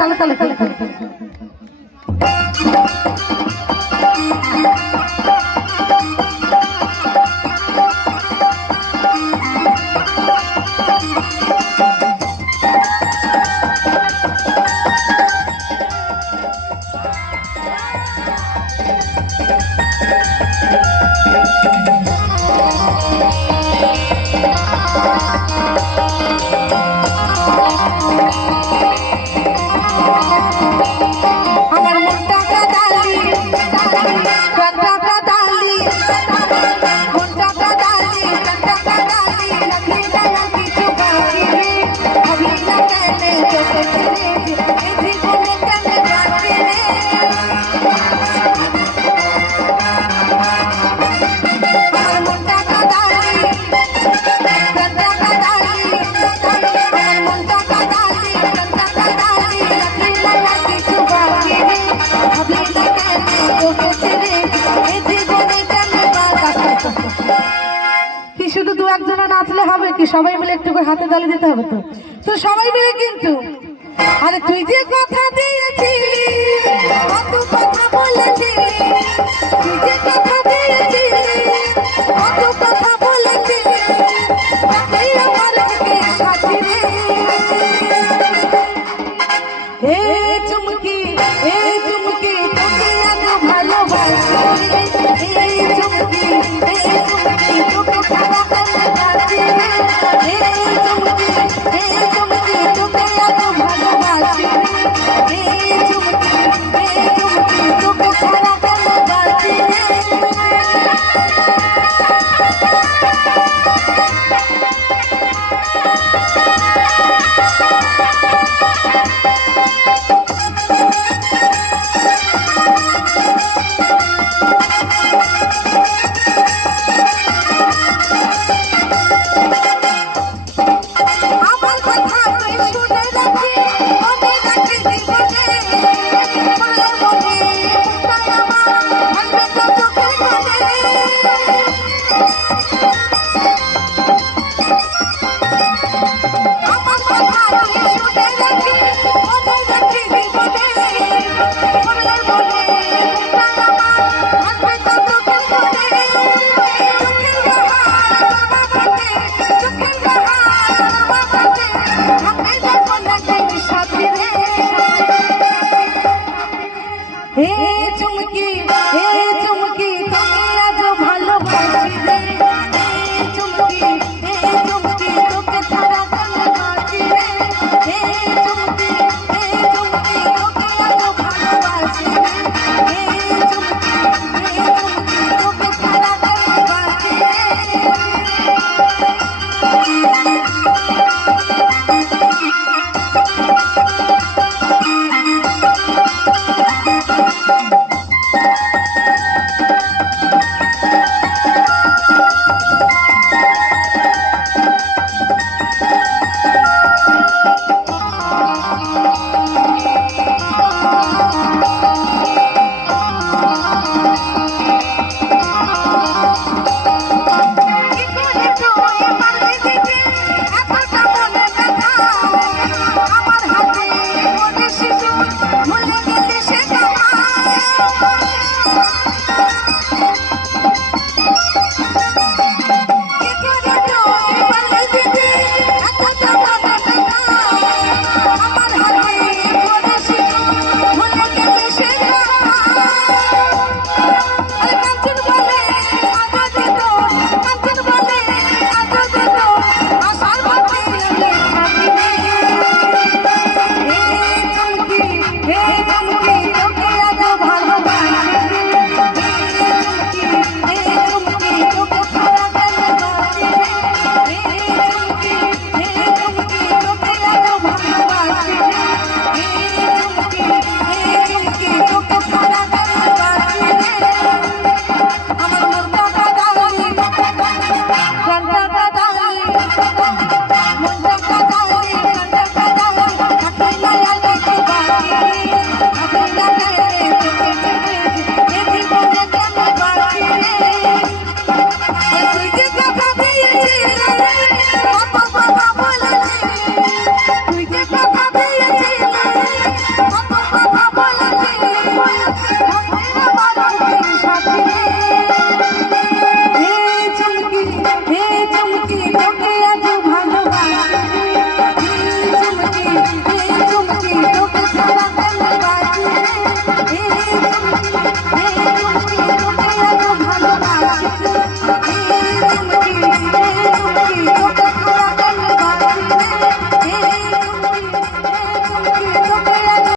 তালে তালে তালে শুধু দু একজনে নাচলে হবে কি? সবাই মিলে একটু করে হাতে তালি দিতে হবে। তো তো সবাই মিলে কিন্তু আরে তুই যে কথা দিয়েছিলি কত কথা বলেছিলি, তুই যে কথা দিয়েছিলি কত কথা বলেছিলি, তাতেই আমার বুকে সাথী রে। হে চুমকি তোকে এত ভালোবাসি, হে চুমকি তোকে ছাড়া কেন বাঁচি রে। হে চুমকি তোকে এত ভালোবাসি, হে চুমকি তোকে ছাড়া কেন বাঁচি রে। हे चुमकी